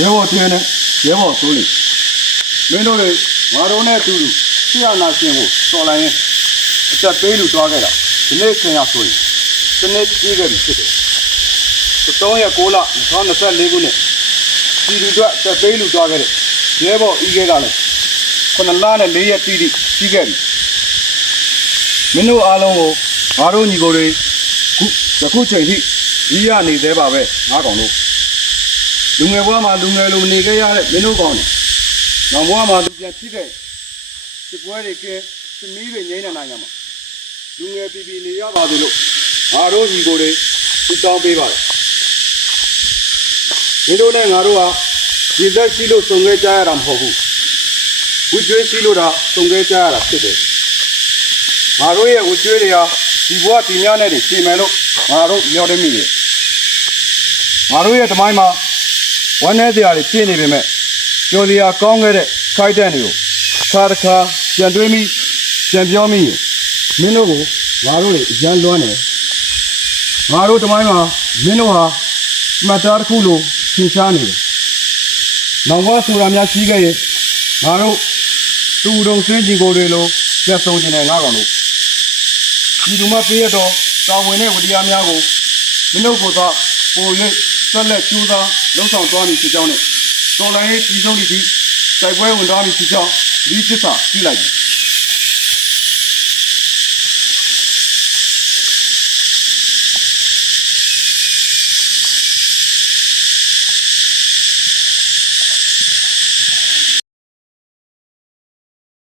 ရဲဘော်တွင်းနဲ့ရဲဘော်ဆိုးလေမင်းတို့တွေငါတို့နဲ့အတူတူဆရာနာရှင်ကိုတော်လိုက်ရင်အသက်ပေးလူသွားခဲ့တာဒီနေ့ခင်ရဆိုရင်ဒီနေ့ကြီးခဲ့ပြီဖြစ်တယ်3ရက်6လ2024ခုနှစ်ပြည်သူတို့အသက်ပေးလူသွားခဲ့တဲ့ရဲဘော်ဤခဲ့ကလည်း9လနဲ့4ရက်တိတိကြီးခဲ့ပြီမင်းတို့အားလုံးကိုငါတို့ညီကိုတွေခုယခုချိန်ထိကြီးရနေသေးပါပဲငါကောင်တို့ လူငယ်ဘဝမှာလူငယ်လိုနေခဲ့ရတဲ့မင်းတို့ကောင်းတယ်။နောက်ဘဝမှာလူပြန်ဖြစ်ခဲ့စစ်ပွဲတွေကသမီးတွေငိမ့်နေနိုင်ရမှာလူငယ်ပြည်ပြည်နေရပါသေးလို့ငါတို့ညီကိုတွေသူတောင်းပေးပါတယ်။မင်းတို့နဲ့ငါတို့ဟာဒီသက်ရှိလို့စုံခဲ့ကြရတာမဟုတ်ဘူး။ဝှကျွေးရှိလို့ဒါစုံခဲ့ကြရတာဖြစ်တယ်။ငါတို့ရဲ့ဝှကျွေးတွေဟာဒီဘဝဒီများနဲ့တွေရှင်မယ်လို့ငါတို့မျှော်လင့်မိတယ်။ငါတို့ရဲ့တမိုင်းမှာ ဝမ်းနည်းစရာတွေဖြစ်နေပေမဲ့ကြော်စရာကောင်းခဲ့တဲ့ခိုက်တန့်တွေကိုခါတစ်ခါပြန်တွေးမိပြန်ပြောမိရင်မင်းတို့ကိုငါတို့တွေအရန်လွမ်းတယ်ငါတို့တမိုင်းမှာမင်းတို့ဟာမှတ်သားတစ်ခုလိုသင်ရှားနေတယ်နောင်ဘဆိုတာများရှိခဲ့ရင်ငါတို့သူ့တုံစင်းကြီးကိုယ်တွေလိုပြတ်ဆုံးနေငါကောင်တို့ဒီလူမပေးရတော့တာဝန်နဲ့ဝတရားများကို မင်းတို့ကိုသာပို၍ဆက်လက်ကြိုးစားလှုပ်ဆောင်သွားမည်ဖြစ်ကြောင်းနဲ့တော်လိုင်းရေးပြည်ဆုံးသည့်တိုက်ပွဲဝင်သွားမည်ဖြစ်ကြောင်းဒီသစ္စာပြုလိုက်ပြီ